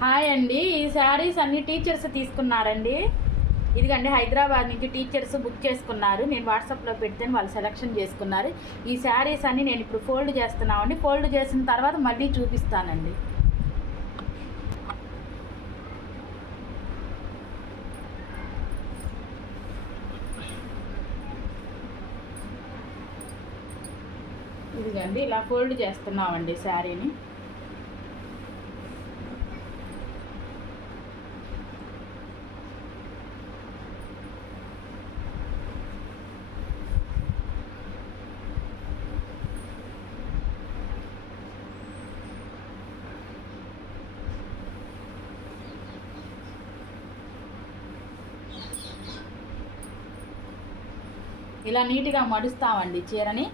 Hi అండి. ఈ శారీస్ అన్ని టీచర్స్ తీసుకున్నారండి. ఇదిగండి హైదరాబాద్ నుంచి టీచర్స్ బుక్ చేసుకున్నారు. నేను వాట్సాప్లో పెడితే వాళ్ళు సెలెక్షన్ చేసుకున్నారు. ఈ శారీస్ అన్ని నేను ఇప్పుడు ఫోల్డ్ చేస్తున్నామండి. ఫోల్డ్ చేసిన తర్వాత మళ్ళీ చూపిస్తానండి. ఇదిగండి ఇలా ఫోల్డ్ చేస్తున్నామండి శారీని. ఇలా నీట్గా మడుస్తామండి చీరని.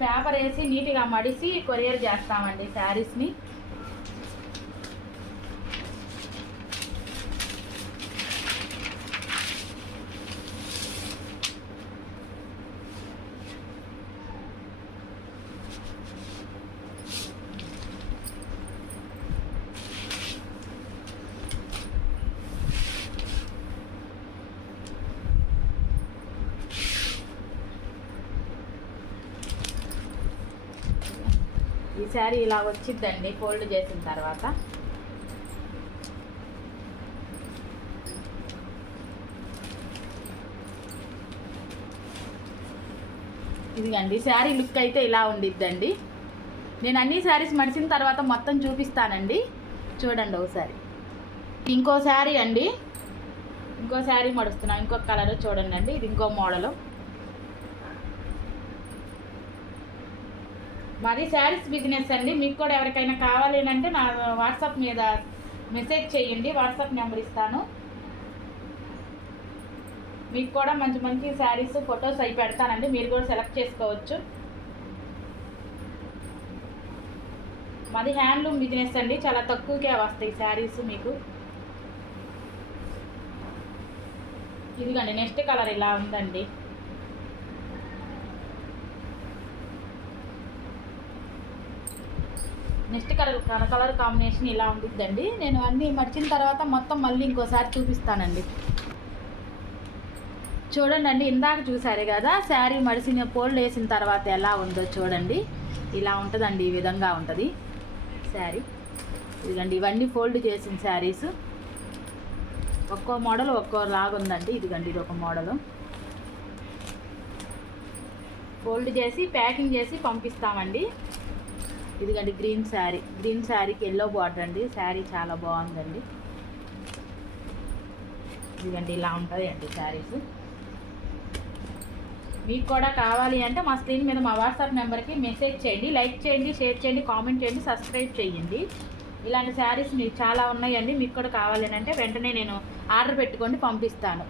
పేపర్ వేసి నీట్గా మడిసి కొరియర్ చేస్తామండి శారీస్ని. ఈ శారీ ఇలా వచ్చిద్దండి ఫోల్డ్ చేసిన తర్వాత. ఇదిగండి శారీ లుక్ అయితే ఇలా ఉండిద్దండి. నేను అన్ని శారీస్ మడిచిన తర్వాత మొత్తం చూపిస్తానండి, చూడండి ఒకసారి. ఇంకో శారీ అండి, ఇంకో శారీ మడుస్తున్నా, ఇంకొక కలర్ చూడండి అండి. ఇది ఇంకో మోడలు. మాది శారీస్ బిజినెస్ అండి. మీకు కూడా ఎవరికైనా కావాలి అంటే నా వాట్సాప్ మీద మెసేజ్ చేయండి, వాట్సాప్ నెంబర్ ఇస్తాను. మీకు కూడా మంచి మంచి శారీస్ ఫొటోస్ అవి పెడతానండి, మీరు కూడా సెలెక్ట్ చేసుకోవచ్చు. మాది హ్యాండ్లూమ్ బిజినెస్ అండి, చాలా తక్కువకే వస్తాయి శారీస్ మీకు. ఇదిగండి నెక్స్ట్ కలర్ ఇలా ఉందండి. నెక్స్ట్ కలర్ కాంబినేషన్ ఇలా ఉంటుందండి. నేను అన్నీ మర్చిన తర్వాత మొత్తం మళ్ళీ ఇంకోసారి చూపిస్తానండి. చూడండి అండి, ఇందాక చూసారు కదా శారీ మడిసిన ఫోల్డ్ వేసిన తర్వాత ఎలా ఉందో చూడండి. ఇలా ఉంటుందండి, ఈ విధంగా ఉంటుంది శారీ. ఇదిగండి ఇవన్నీ ఫోల్డ్ చేసిన శారీస్. ఒక్కో మోడల్ ఒక్కో లాగా ఉందండి. ఇదిగండి ఇది ఒక మోడలు. ఫోల్డ్ చేసి ప్యాకింగ్ చేసి పంపిస్తామండి. ఇదిగండి గ్రీన్ శారీకి ఎల్లో బార్డర్ అండి. శారీ చాలా బాగుందండి. ఇదిగండి ఇలా ఉంటుంది అండి శారీస్. మీకు కూడా కావాలి అంటే మా స్క్రీన్ మీద మా వాట్సాప్ నెంబర్కి మెసేజ్ చేయండి, లైక్ చేయండి, షేర్ చేయండి, కామెంట్ చేయండి, సబ్స్క్రైబ్ చేయండి. ఇలాంటి శారీస్ మీకు చాలా ఉన్నాయండి. మీకు కూడా కావాలి అంటే వెంటనే నేను ఆర్డర్ పెట్టుకొని పంపిస్తాను.